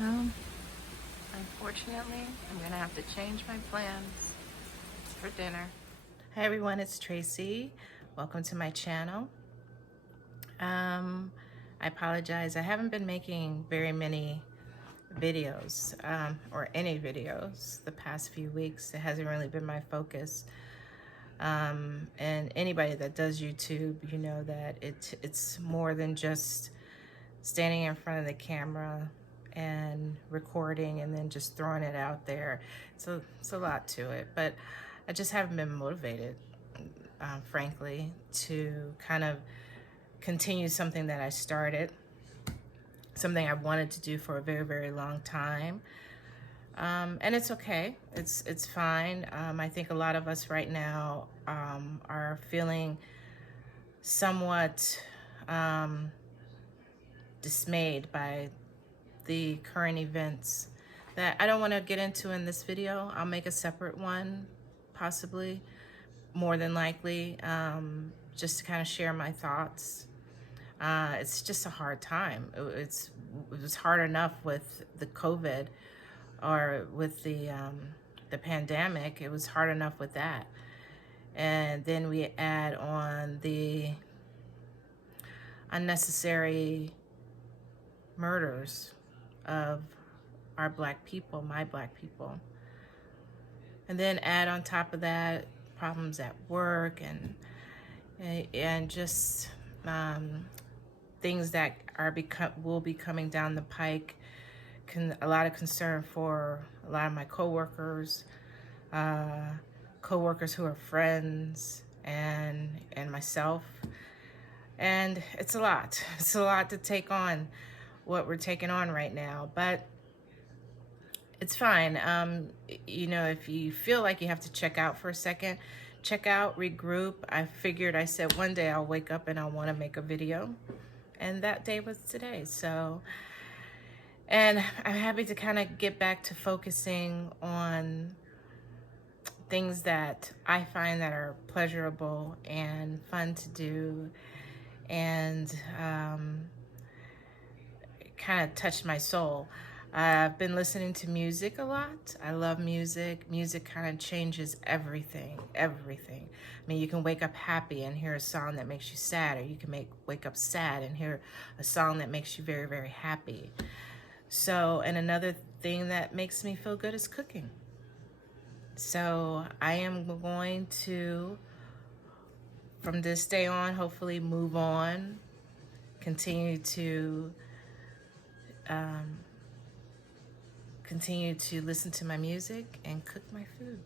Well, unfortunately, I'm gonna have to change my plans for dinner. Hi everyone, it's Tracy. Welcome to my channel. I apologize. I haven't been making very many videos or any videos the past few weeks. It hasn't really been my focus. And anybody that does YouTube, you know that it's more than just standing in front of the camera and recording and then just throwing it out there. It's a lot to it, but I just haven't been motivated, frankly, to kind of continue something that I started, something I wanted to do for a very, very long time. And it's okay. It's fine. I think a lot of us right now are feeling somewhat dismayed by the current events that I don't want to get into in this video. I'll make a separate one, possibly, more than likely, just to kind of share my thoughts. It's just a hard time. It was hard enough with the COVID or with the pandemic. It was hard enough with that. And then we add on the unnecessary murders of our Black people, my Black people. And then add on top of that problems at work and just things that will be coming down the pike. A lot of concern for a lot of my coworkers who are friends and myself. And it's a lot. It's a lot to take on, what we're taking on right now, but it's fine. You know, if you feel like you have to check out for a second, check out, regroup. I said one day I'll wake up and I want to make a video, and that day was today. So, and I'm happy to kind of get back to focusing on things that I find that are pleasurable and fun to do, and kind of touched my soul. I've been listening to music a lot. I love music. Music kind of changes everything, everything. I mean, you can wake up happy and hear a song that makes you sad, or you can wake up sad and hear a song that makes you very, very happy. So, and another thing that makes me feel good is cooking. So I am going to, from this day on, hopefully move on, continue to listen to my music and cook my food.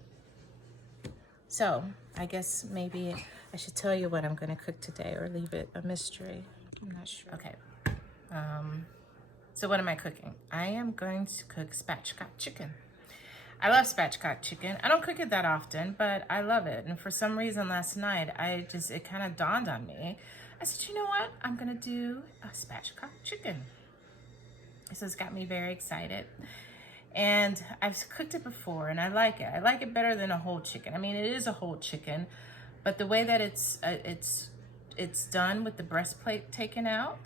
So I guess maybe I should tell you what I'm going to cook today, or leave it a mystery. I'm not sure. Okay. So what am I cooking? I am going to cook spatchcock chicken. I love spatchcock chicken. I don't cook it that often, but I love it. And for some reason last night, it kind of dawned on me. I said, you know what? I'm going to do a spatchcock chicken. So it's got me very excited. And I've cooked it before, and I like it. I like it better than a whole chicken. I mean, it is a whole chicken, but the way that it's done with the breastplate taken out,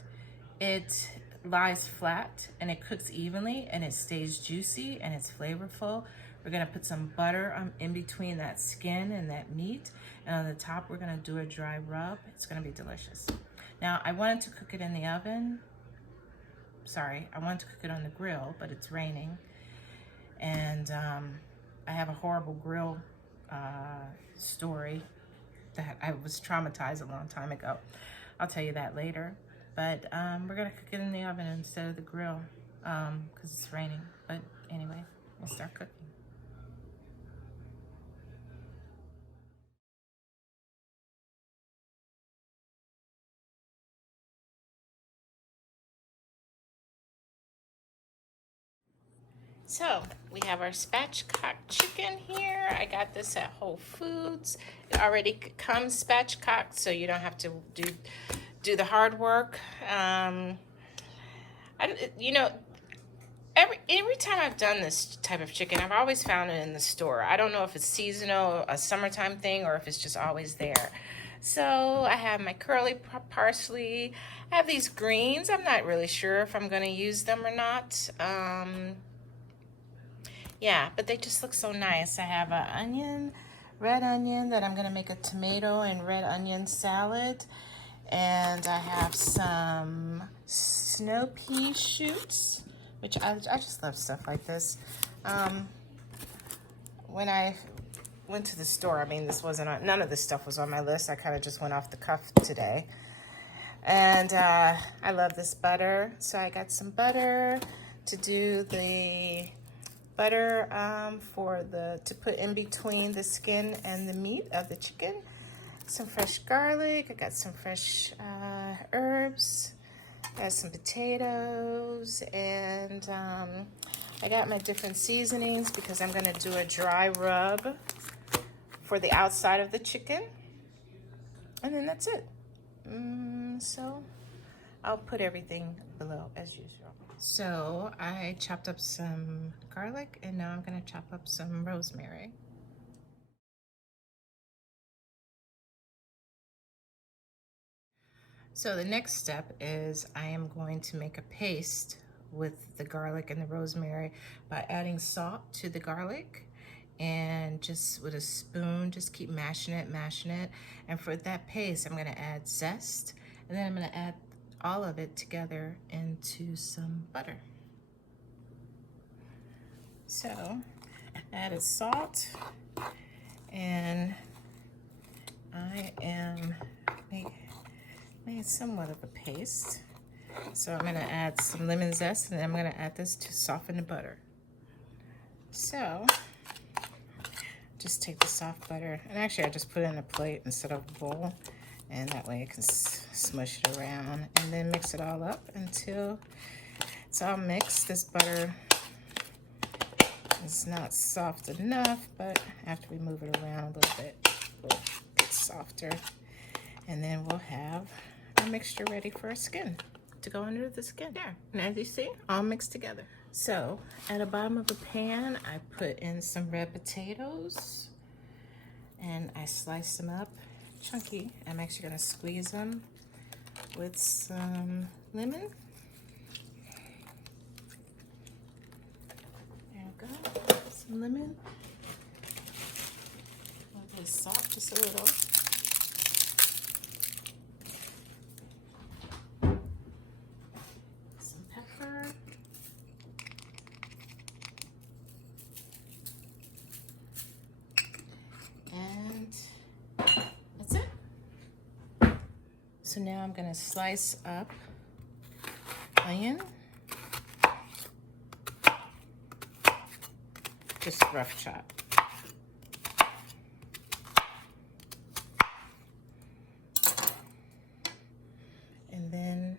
it lies flat and it cooks evenly and it stays juicy and it's flavorful. We're gonna put some butter in between that skin and that meat, and on the top we're gonna do a dry rub. It's gonna be delicious. Now, I wanted to cook it in the oven. Sorry, I wanted to cook it on the grill, but it's raining. And I have a horrible grill story that I was traumatized a long time ago. I'll tell you that later. But we're gonna cook it in the oven instead of the grill because it's raining. But anyway, we'll start cooking. So we have our spatchcock chicken here. I got this at Whole Foods. It already comes spatchcocked, so you don't have to do the hard work. You know, every time I've done this type of chicken, I've always found it in the store. I don't know if it's seasonal, a summertime thing, or if it's just always there. So I have my curly parsley. I have these greens. I'm not really sure if I'm going to use them or not. Yeah, but they just look so nice. I have an onion, red onion that I'm going to make a tomato and red onion salad. And I have some snow pea shoots, which I just love stuff like this. When I went to the store, I mean, this wasn't on, none of this stuff was on my list. I kind of just went off the cuff today. And I love this butter. So I got some butter to do the butter to put in between the skin and the meat of the chicken. Some fresh garlic. I got some fresh herbs. I got some potatoes, and I got my different seasonings because I'm going to do a dry rub for the outside of the chicken, and then that's it. So I'll put everything below as usual. So I chopped up some garlic, and now I'm going to chop up some rosemary. So the next step is I am going to make a paste with the garlic and the rosemary by adding salt to the garlic, and just with a spoon, just keep mashing it. And for that paste, I'm going to add zest, and then I'm going to add all of it together into some butter. So I added salt, and I am made somewhat of a paste. So I'm gonna add some lemon zest, and then I'm gonna add this to soften the butter. So just take the soft butter, and actually I just put it in a plate instead of a bowl, and that way I can smush it around, and then mix it all up until it's all mixed. This butter is not soft enough, but after we move it around a little bit, it will get softer, and then we'll have our mixture ready for our skin to go under the skin. There, and as you see, all mixed together. So at the bottom of the pan, I put in some red potatoes, and I slice them up chunky. I'm actually gonna squeeze them with some lemon. There we go, some lemon. A little bit of salt, just a little. So now I'm going to slice up onion, just rough chop. And then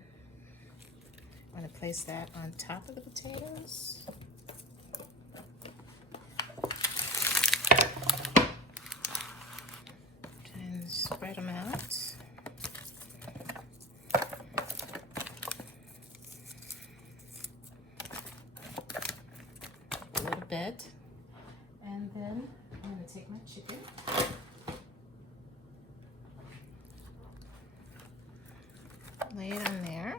I'm going to place that on top of the potatoes. And spread them out. Bit, and then I'm going to take my chicken, lay it on there,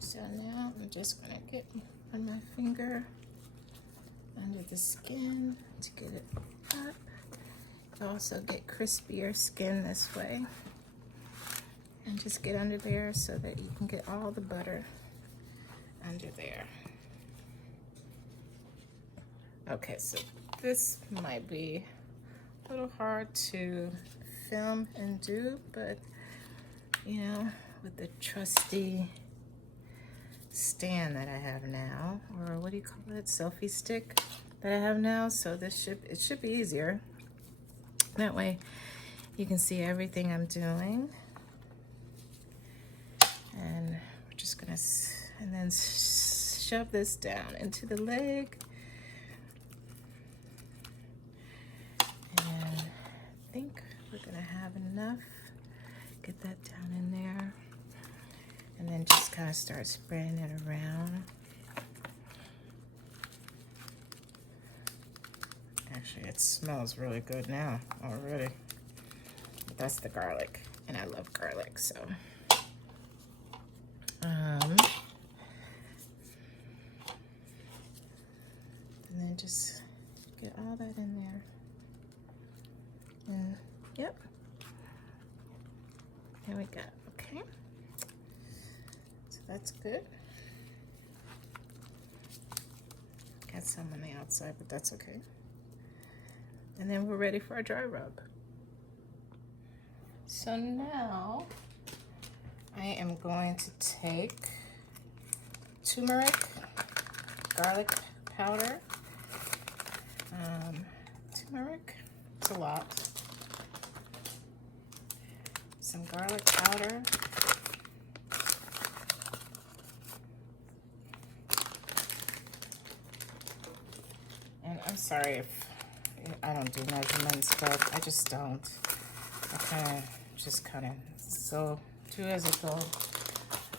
so now I'm just going to run my finger under the skin to get it up. You also get crispier skin this way. And just get under there so that you can get all the butter under there. Okay, so this might be a little hard to film and do, but you know, with the trusty stand that I have now, or what do you call it, selfie stick that I have now, so it should be easier. That way you can see everything I'm doing. And we're just gonna, and then shove this down into the leg. And I think we're gonna have enough. Get that down in there. And then just kind of start spreading it around. Actually, it smells really good now already. That's the garlic, and I love garlic, so. And then just get all that in there. And yep. There we go. Okay. So that's good. Got some on the outside, but that's okay. And then we're ready for our dry rub. So now I am going to take turmeric, garlic powder, turmeric, it's a lot, some garlic powder, and I'm sorry if I don't do measurements, but I just don't. I kind of so two as it goes.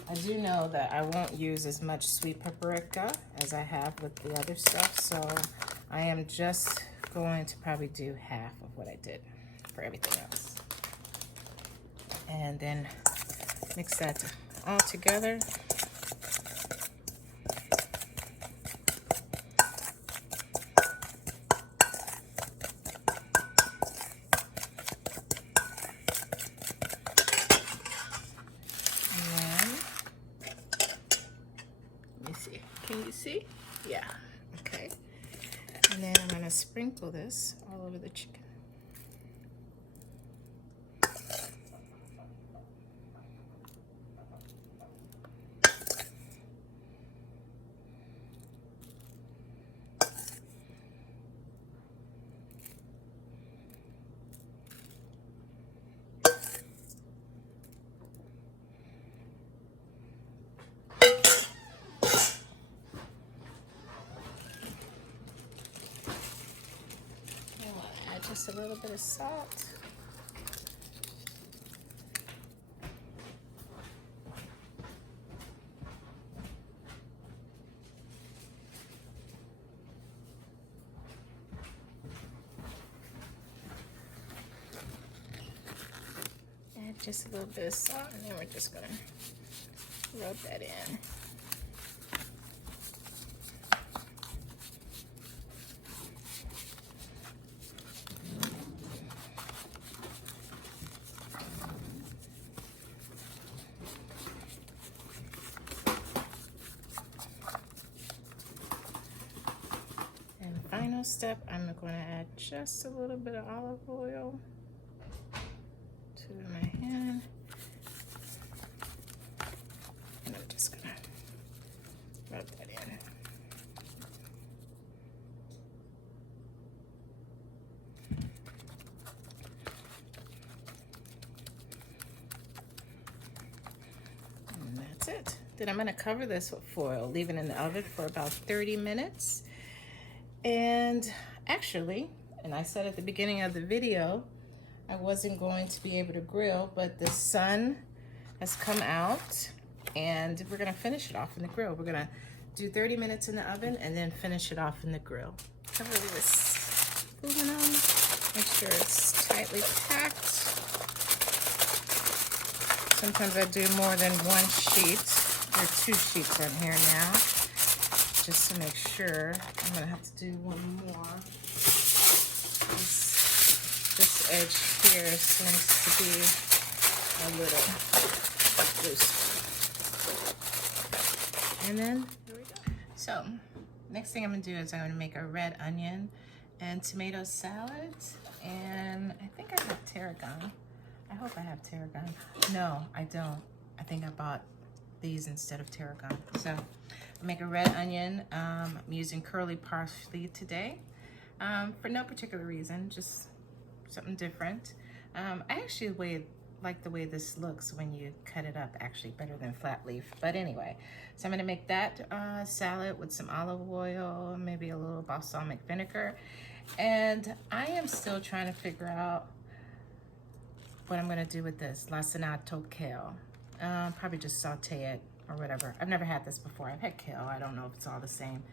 I do know that I won't use as much sweet paprika as I have with the other stuff, so I am just going to probably do half of what I did for everything else. And then mix that all together. Can you see? Yeah, okay. And then I'm gonna sprinkle this all over the chicken. Just a little bit of salt. Add just a little bit of salt, and then we're just gonna rub that in. Final step, I'm going to add just a little bit of olive oil to my hand, and I'm just going to rub that in. And that's it. Then I'm going to cover this with foil, leave it in the oven for about 30 minutes. And actually, and I said at the beginning of the video, I wasn't going to be able to grill, but the sun has come out and we're gonna finish it off in the grill. We're gonna do 30 minutes in the oven and then finish it off in the grill. Cover it with aluminum, make sure it's tightly packed. Sometimes I do more than one sheet. There are 2 sheets on here now. Just to make sure, I'm gonna have to do one more. This edge here seems to be a little loose. And then, here we go. So, next thing I'm gonna do is I'm gonna make a red onion and tomato salad. And I think I have tarragon. I hope I have tarragon. No, I don't. I think I bought these instead of tarragon. So, make a red onion. I'm using curly parsley today for no particular reason, just something different. I actually like the way this looks when you cut it up, actually better than flat leaf. But anyway, so I'm gonna make that salad with some olive oil, maybe a little balsamic vinegar. And I am still trying to figure out what I'm gonna do with this lacinato kale. Probably just saute it or whatever. I've never had this before. I've had kale. I don't know if it's all the same.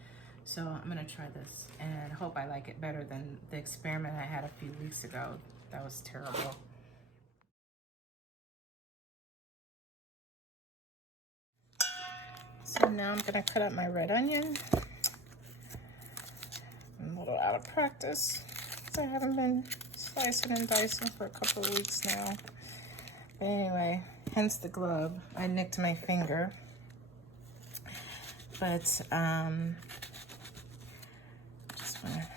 So I'm gonna try this and hope I like it better than the experiment I had a few weeks ago. That was terrible. So now I'm gonna cut up my red onion. I'm a little out of practice because I haven't been slicing and dicing for a couple of weeks now. But anyway, hence the glove. I nicked my finger. But just wanna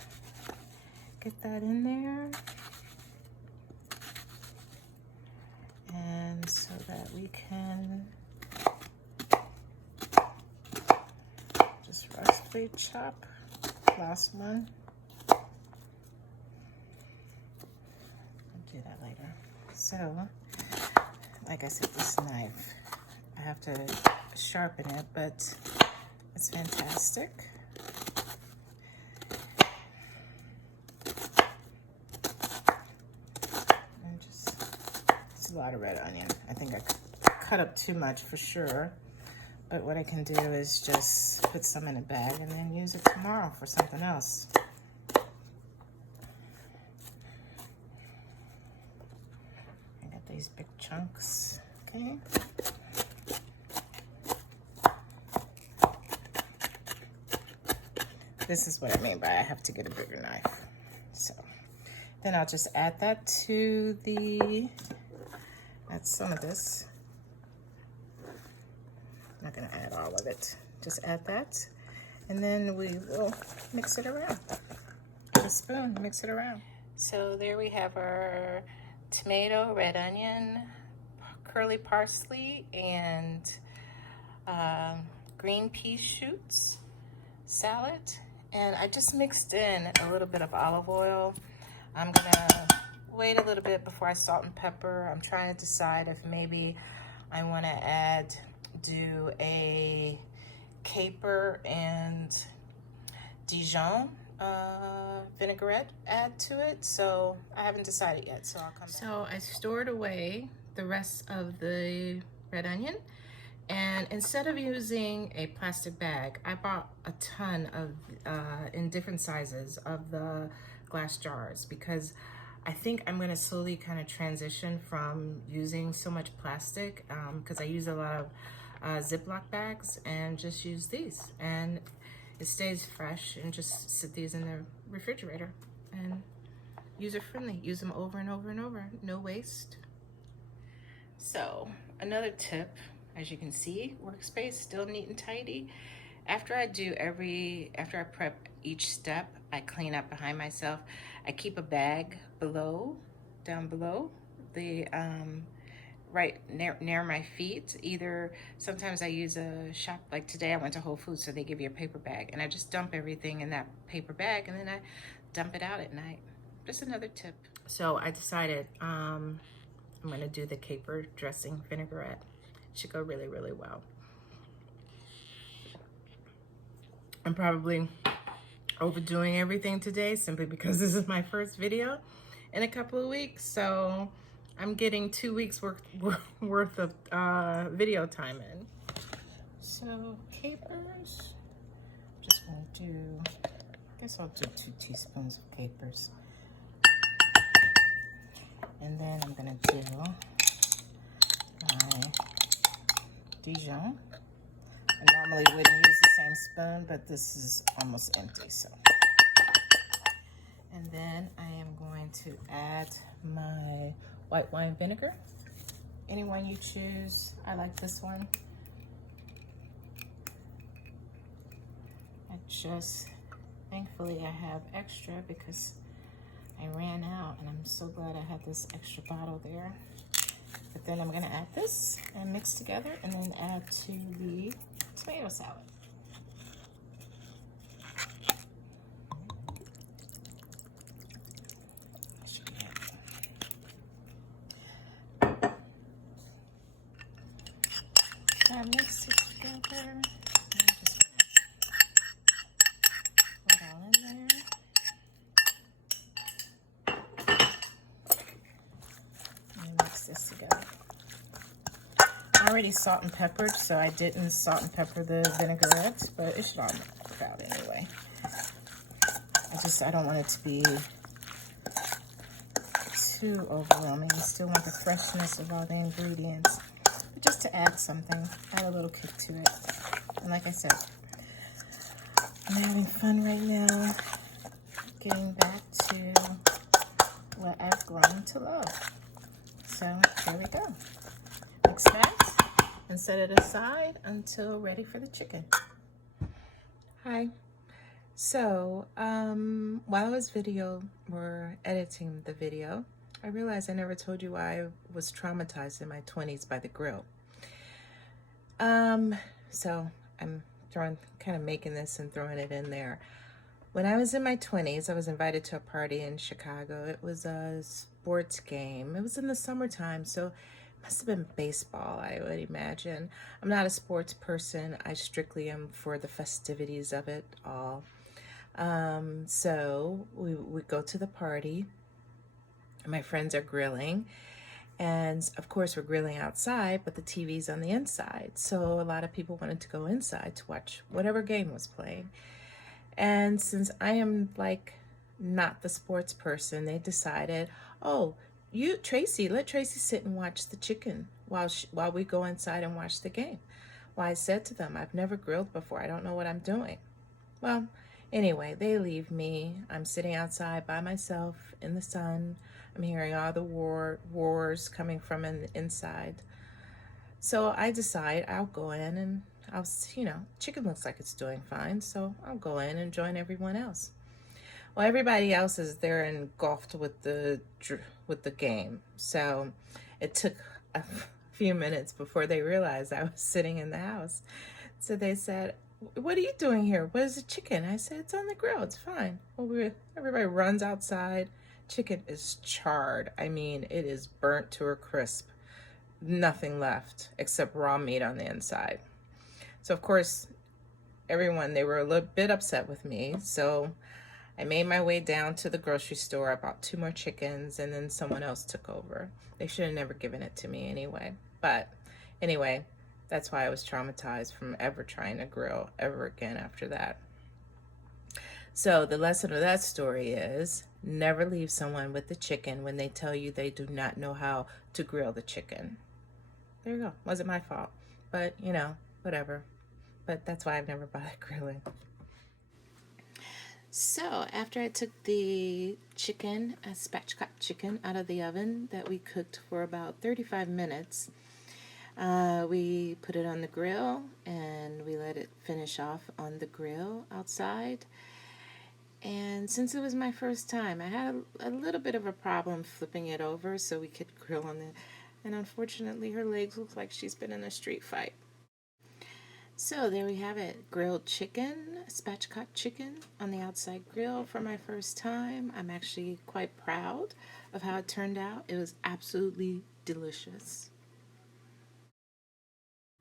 get that in there. And so that we can just roughly chop. Last one. I'll do that later. So, like I said, this knife, I have to sharpen it, but it's fantastic. And just, it's a lot of red onion. I think I cut up too much for sure. But what I can do is just put some in a bag and then use it tomorrow for something else. I got these big chunks, okay? This is what I mean by I have to get a bigger knife. So then I'll just add that to add some of this. I'm not gonna add all of it. Just add that. And then we will mix it around. With a spoon, mix it around. So there we have our tomato, red onion, curly parsley, and green pea shoots salad. And I just mixed in a little bit of olive oil. I'm gonna wait a little bit before I salt and pepper. I'm trying to decide if maybe I wanna do a caper and Dijon vinaigrette add to it. So I haven't decided yet, so I'll come back. So I stored away the rest of the red onion, and instead of using a plastic bag, I bought a ton of in different sizes of the glass jars, because I think I'm gonna slowly kind of transition from using so much plastic, because I use a lot of Ziploc bags, and just use these, and it stays fresh, and just sit these in the refrigerator and user friendly. Use them over and over and over, no waste. So another tip, as you can see, workspace still neat and tidy. After I prep each step, I clean up behind myself. I keep a bag down below the right near my feet. Either sometimes I use a shop, like today I went to Whole Foods, so they give you a paper bag, and I just dump everything in that paper bag, and then I dump it out at night. Just another tip. So I decided I'm gonna do the caper dressing vinaigrette. It should go really, really well. I'm probably overdoing everything today simply because this is my first video in a couple of weeks, so I'm getting 2 weeks worth of video time in. So capers, I'm just gonna do, I guess I'll do 2 teaspoons of capers. And then I'm gonna do my Dijon. I normally wouldn't use the same spoon, but this is almost empty, so. And then I am going to add my white wine vinegar. Any one you choose. I like this one. Thankfully I have extra because I ran out, and I'm so glad I had this extra bottle there. But then I'm gonna add this and mix together, and then add to the tomato salad. So I mix it together. And I'm just gonna put it all in there. And mix this together. I already salt and peppered, so I didn't salt and pepper the vinaigrette, but it should all work out anyway. I don't want it to be too overwhelming. I still want the freshness of all the ingredients. But just to add something, add a little kick to it. And like I said, I'm having fun right now, getting back to what I've grown to love. So here we go. Mix that and set it aside until ready for the chicken. Hi. So while I was editing the video, I realized I never told you why I was traumatized in my 20s by the grill. So I'm kind of making this and throwing it in there. When I was in my 20s, I was invited to a party in Chicago. It was a sports game. It was in the summertime, so it must have been baseball, I would imagine. I'm not a sports person. I strictly am for the festivities of it all. So we go to the party. My friends are grilling. And of course, we're grilling outside, but the TV's on the inside. So a lot of people wanted to go inside to watch whatever game was playing. And since I am like not the sports person, they decided, oh, Tracy, let Tracy sit and watch the chicken while we go inside and watch the game. Well, I said to them, I've never grilled before. I don't know what I'm doing. Well, anyway, they leave me. I'm sitting outside by myself in the sun. I'm hearing all the wars coming from inside. So I decide I'll go in and chicken looks like it's doing fine. So I'll go in and join everyone else. Well, everybody else is there engulfed with the game. So it took a few minutes before they realized I was sitting in the house. So they said, what are you doing here? What is the chicken? I said, it's on the grill. It's fine. Well, everybody runs outside. Chicken is charred. I mean, it is burnt to a crisp. Nothing left except raw meat on the inside. So, of course, they were a little bit upset with me. So I made my way down to the grocery store. I bought 2 more chickens, and then someone else took over. They should have never given it to me anyway. But anyway, that's why I was traumatized from ever trying to grill ever again after that. So the lesson of that story is never leave someone with the chicken when they tell you they do not know how to grill the chicken. There you go. Wasn't my fault. But, whatever. But that's why I've never bothered grilling. So after I took the chicken, a spatchcock chicken, out of the oven that we cooked for about 35 minutes, we put it on the grill and we let it finish off on the grill outside. And since it was my first time, I had a little bit of a problem flipping it over so we could grill on it. And unfortunately, her legs look like she's been in a street fight. So there we have it. Grilled chicken, spatchcock chicken on the outside grill for my first time. I'm actually quite proud of how it turned out. It was absolutely delicious.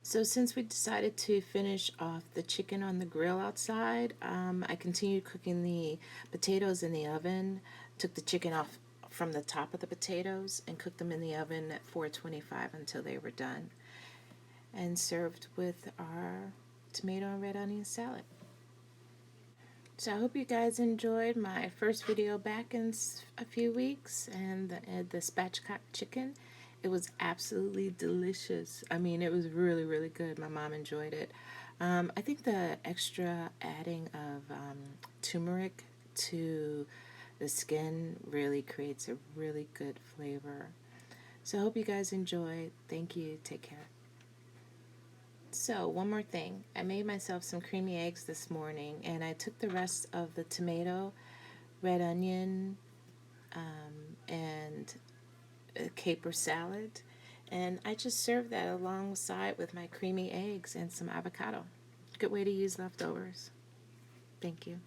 So since we decided to finish off the chicken on the grill outside, I continued cooking the potatoes in the oven, took the chicken off from the top of the potatoes and cooked them in the oven at 425 until they were done, and served with our tomato and red onion salad. So I hope you guys enjoyed my first video back in a few weeks, and the spatchcock chicken. It was absolutely delicious. I mean, it was really, really good. My mom enjoyed it. I think the extra adding of turmeric to the skin really creates a really good flavor. So I hope you guys enjoyed. Thank you. Take care. So one more thing. I made myself some creamy eggs this morning, and I took the rest of the tomato, red onion, and caper salad, and I just served that alongside with my creamy eggs and some avocado. Good way to use leftovers. Thank you.